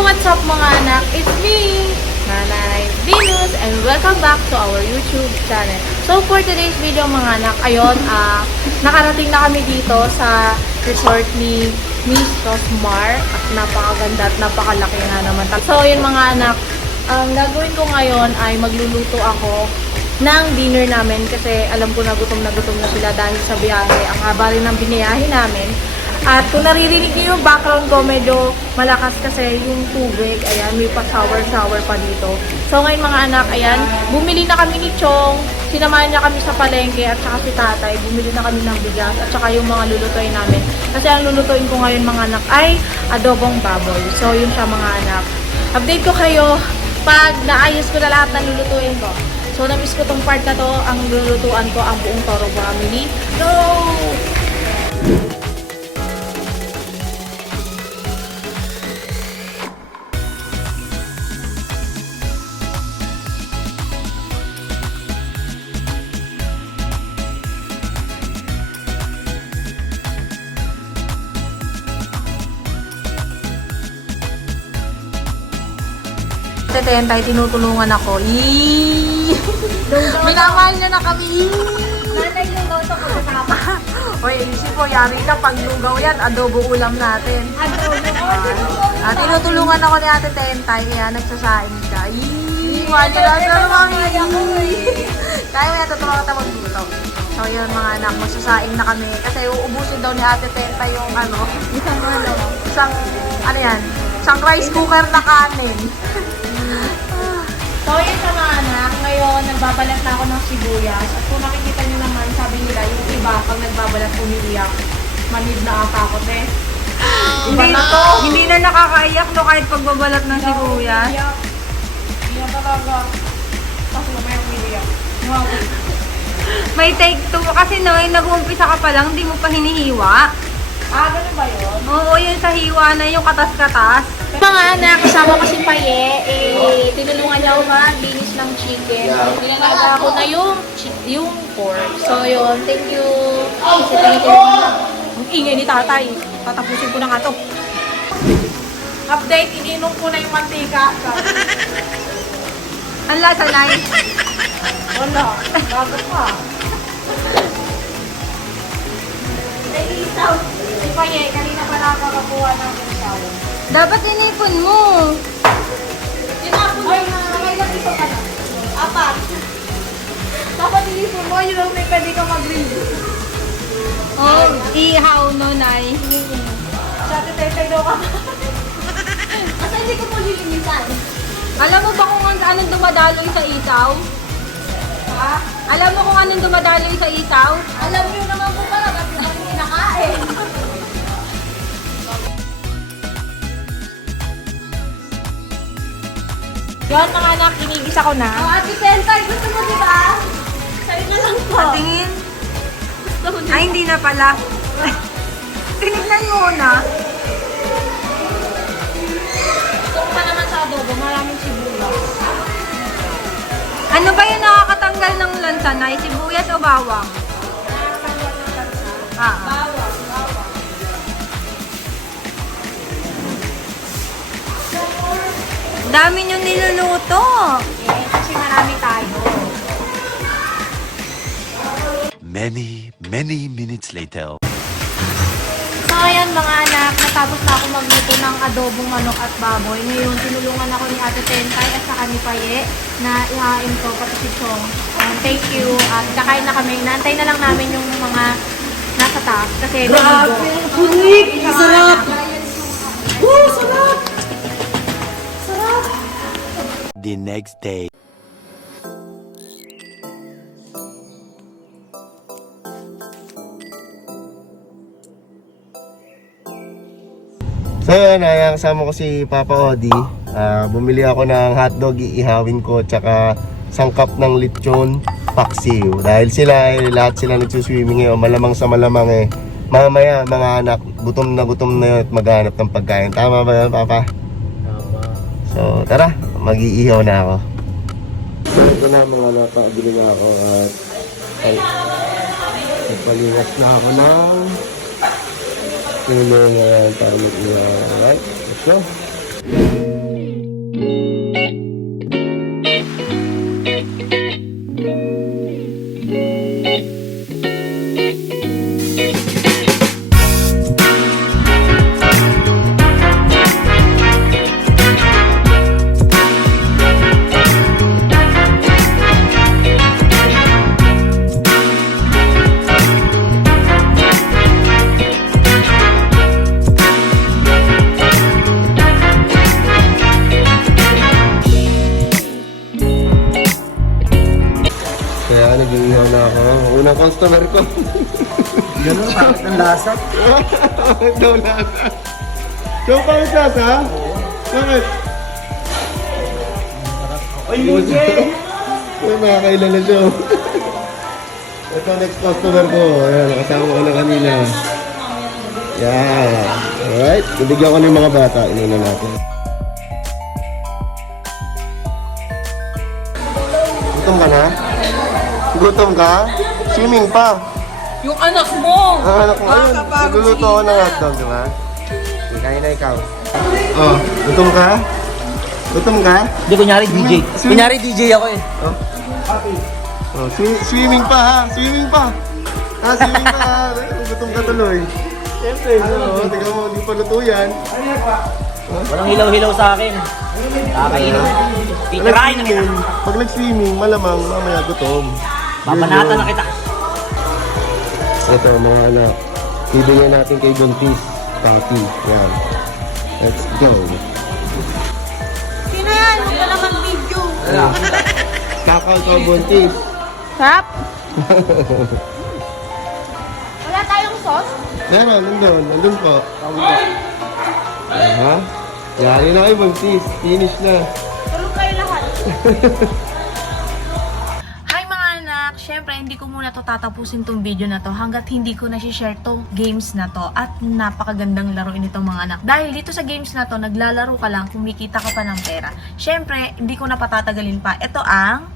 what's up mga anak? It's me, Nanay Venus, and welcome back to our YouTube channel. So for today's video mga anak, ayun, nakarating na kami dito sa resort ni Miss Rosmar at napakaganda at napakalaki nga naman. So yun mga anak, ang gagawin ko ngayon ay magluluto ako ng dinner namin kasi alam ko na gutom na sila dahil sa biyahe. Ang haba rin ng biniyahe namin. At kung naririnig niyo yung background ko, medyo malakas kasi yung tubig. Ayan, may pa-shower pa dito. So ngayon mga anak, ayan, bumili na kami ni Chong. Sinamahan niya kami sa palengke at saka si tatay. Bumili na kami ng bigas at saka yung mga lulutuin namin. Kasi ang lulutuin ko ngayon mga anak ay adobong baboy. So yun siya mga anak. Update ko kayo pag naayos ko na lahat ng lulutuin ko. So na-miss ko tong part na to. Ang lulutuan ko ang buong Toro family. Go! Tetentay, tinutulungan ako. Minamahal niya na kami. Nanay yung loto ko kasama. Oy, isip po, yari ka pag lugaw yan, adobo ulam natin. At tinutulungan ako ni Ate Tentay, kaya nagsasaing ka. Mahal niya na sa mami. Kaya may tutulungan ka magluto. So yun mga anak, magsasaing na kami. Kasi uubusin daw ni Ate Tentay yung isang rice cooker na kanin. So yun sa mga anak, ngayon nagbabalat na ako ng sibuyas. At kung nakikita nyo naman, sabi nila yung iba pag nagbabalat umiiyak, manid na ata ako te. Iba na to. Hindi na nakakaiyak no kahit pagbabalat ng sibuyas. Iyak talaga. Tapos may umiiyak. Wow. May take two kasi no, yung nag-uumpisa ka pa lang, hindi mo pa hinihiwa. Ganun ba yun? Oo, yun sa hiwa na yung katas-katas. Mga anak, kasama ko si Paye, tinulungan niya ako maglinis ng chicken. Tinalaga ako na yung pork. So yun, thank you. Kasi ang ingay ni tatay. Tatapusin ko na nga to. Update, ininom ko na yung mantika. Ang lasa na Wala, bago pa. Naiisaw. Si Paye, kanina pa nakakakuha ng isaw. dapat inipon mo. Tinapon ay, may ilang ito ka na? Apat. Dapat inipon mo, yun lang may pwede ka mag-review. Oh, ihaw no, Nay. Sa Ate Tetay daw ka. Kasi hindi ko po lilinisan. Alam mo ba kung anong dumadaloy sa isaw? Ha? Alam mo kung anong dumadaloy sa isaw? Alam niyo naman po pala, ba't naman kinakain? Yan mga anak, kinigis ako na. Ate Pentay, gusto mo diba? Sa'yo na lang po. Patingin. Ay, hindi na pala. Tinignan mo na. Gusto ko pa naman sa adobo, maraming sibuyas. Ano ba yung nakakatanggal ng lansa, Nay? Sibuyas o bawang? Bawang. Dami nyo niluluto. Kasi marami tayo. Many minutes later. So ayan mga anak, natapos na ako magluto ng adobong manok at baboy. Ngayon, tinulungan ako ni Ate Tentay at saka ni Paye na ihain ko pati si Chong. Thank you. At kakain na kami. Naantay na lang namin yung mga nasa taas kasi naligo. Kunik! Sarap! Sarap! The next day. So yun, kasama ko si Papa Odi. Bumili ako ng hotdog, iihawin ko, tsaka sangkap ng lechon paksiw. Dahil lahat sila nagsuswimming ngayon, malamang sa malamang mamaya mga anak, gutom na yun at maghanap ng pagkain. Tama ba yun, Papa? Tama. So tara, mag-iihaw na ako. Ito na mga napabili na ako at nagpalingas na ako ng tulong para mag-ihaw. Alright, let's go. Kaya nag-iihaw na ako. Unang customer ko. Ganun, bakit ang lasa? Daw lasa. So, pangit lasa? Bakit? Ay, Luigi! Nakakailan na siya. Ito next customer ko. Ayan, nakasama ko na kanina. Yeah. Alright. Nabigyan ko na yung mga bata. Inuna natin. Gutom ka na? Gutom ka? Swimming pa. Yung anak mo! Ang anak mo yun. Nagluluto ako ng hotdog, di ba? Kaya na ikaw. Oh, gutom ka? Gutom ka? Hindi, kunyari DJ. Kunyari DJ ako eh. Oh. Oh, swimming pa ha? Swimming pa! Swimming pa ha? Gutom ka tuloy. Siyempre. Oo, tingnan mo, hindi pa luto yan. Walang hilaw-hilaw sa akin. Kakainin. Titirahin na kita. Pag nag-swimming, malamang mamaya gutom. Babanatan na kita. Ito, mga anak. Bibigyan natin kay Buntis. Papi. Yan. Let's go. Sino yan? Huwag ka naman video. Kakal ka, Buntis. Sarap! Wala tayong sauce? Meron, nandun. Nandun po. Aha. Yari na kayo, Buntis. Finish na. Tulog kayo lahat. Hi mga anak! Siyempre, hindi ko muna to tatapusin tong video na to hanggat hindi ko na-share to games na to at napakagandang laruin itong mga anak. Dahil dito sa games na to, naglalaro ka lang, kumikita ka pa ng pera. Siyempre, hindi ko na patatagalin pa. Ito ang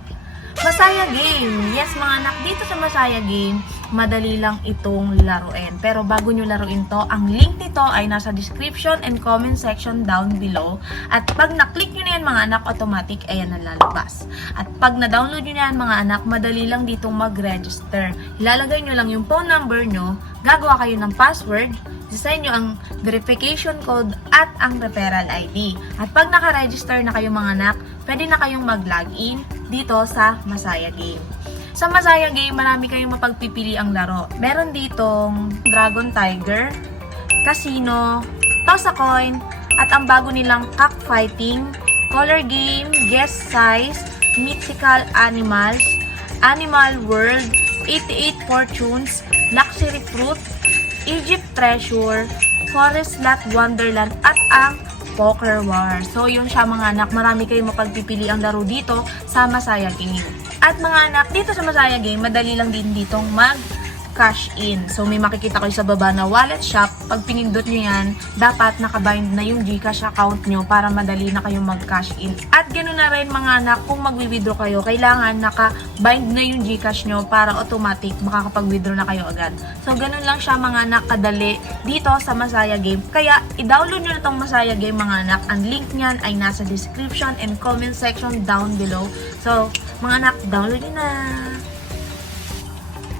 Masaya Game. Yes mga anak, dito sa Masaya Game, madali lang itong laruin. Pero bago nyo laruin to, ang link nito ay nasa description and comment section down below. At pag na-click nyo na yan mga anak, automatic ayan na lalabas. At pag na-download nyo na yan mga anak, madali lang ditong mag-register. Ilalagay nyo lang yung phone number nyo, gagawa kayo ng password, isa-send nyo ang verification code at ang referral ID. At pag naka-register na kayo mga anak, pwede na kayong mag-login dito sa Masaya Game. Sa Masaya Game, marami kayong mapagpipili ang laro. Meron ditong Dragon Tiger, Casino, Toss a Coin, at ang bago nilang Cockfighting, Color Game, Guess Size, Mythical Animals, Animal World, 88 Fortunes, Luxury Fruit, Egypt Treasure, Forest Lot Wonderland, at ang Poker War. So, yun siya mga anak. Marami kayong mapagpipili ang laro dito sa Masaya Game. At mga anak, dito sa Masaya Game, madali lang din ditong mag-cash in. So, may makikita kayo sa baba na wallet shop. Pag pinindot nyo yan, dapat nakabind na yung GCash account nyo para madali na kayong mag-cash in. At ganoon na rin mga anak, kung mag-withdraw kayo, kailangan naka-bind na yung GCash nyo para automatic makakapag-withdraw na kayo agad. So, ganun lang siya mga anak kadali dito sa Masaya Game. Kaya, i-download nyo na itong Masaya Game mga anak. Ang link niyan ay nasa description and comment section down below. So, mga anak, download nyo na!